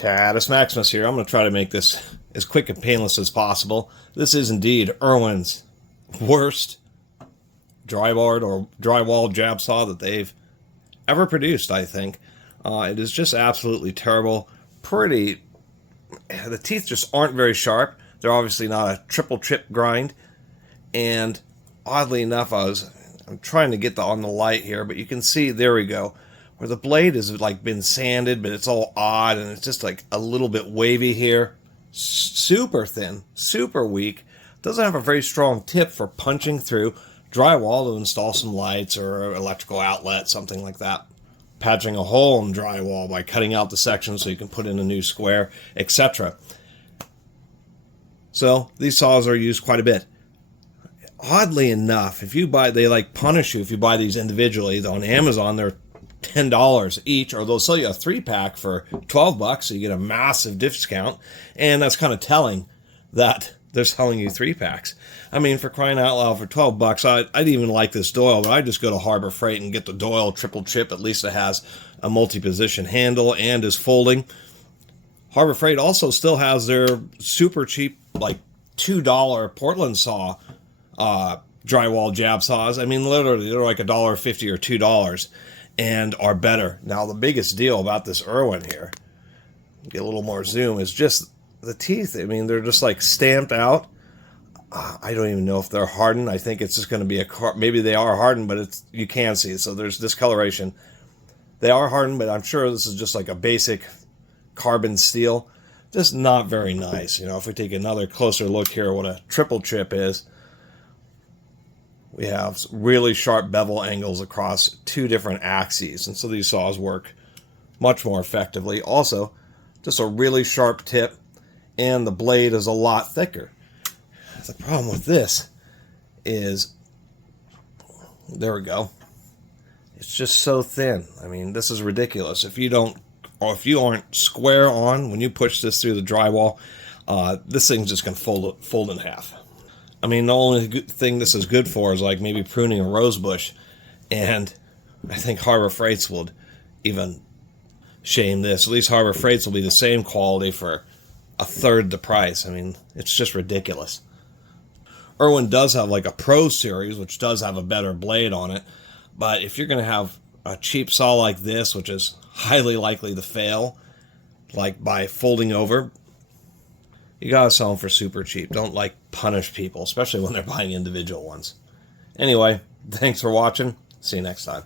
Catus Maximus here. I'm going to try to make this as quick and painless as possible. This is indeed Irwin's worst drywall jab saw that they've ever produced, I think. It is just absolutely terrible. The teeth just aren't very sharp. They're obviously not a triple chip grind. And oddly enough, I'm trying to get on the light here, but you can see, there we go, where the blade has like been sanded, but it's all odd, and it's just like a little bit wavy here. Super thin, super weak. Doesn't have a very strong tip for punching through drywall to install some lights or electrical outlet, something like that. Patching a hole in drywall by cutting out the section so you can put in a new square, etc. So these saws are used quite a bit. Oddly enough, if you buy, they like punish you if you buy these individually. On Amazon, they're $10 each, or they'll sell you a 3-pack for $12, so you get a massive discount. And that's kind of telling that they're selling you 3-packs. I mean, for crying out loud, for $12, I'd even like this Doyle, but I'd just go to Harbor Freight and get the Doyle triple chip. At least it has a multi-position handle and is folding. Harbor Freight also still has their super cheap, like $2 Portland saw drywall jab saws. I mean, literally, they're like $1.50 or $2 and are better. Now, the biggest deal about this Irwin here, get a little more zoom, is just the teeth. I mean, they're just like stamped out. I don't even know if they're hardened. I think it's just going to be maybe they are hardened, but you can see it. So there's discoloration. They are hardened, but I'm sure this is just like a basic carbon steel. Just not very nice. You know, if we take another closer look here at what a triple chip is, we have really sharp bevel angles across 2 different axes. And so these saws work much more effectively. Also, just a really sharp tip, and the blade is a lot thicker. The problem with this is, there we go, it's just so thin. I mean, this is ridiculous. If you aren't square on when you push this through the drywall, this thing's just going to fold in half. I mean, the only good thing this is good for is like maybe pruning a rose bush, and I think Harbor Freights would even shame this. At least Harbor Freights will be the same quality for 1/3 the price. I mean, it's just ridiculous. Irwin does have like a Pro series, which does have a better blade on it, but if you're going to have a cheap saw like this, which is highly likely to fail, like by folding over, you gotta sell them for super cheap. Don't like punish people, especially when they're buying individual ones. Anyway, thanks for watching. See you next time.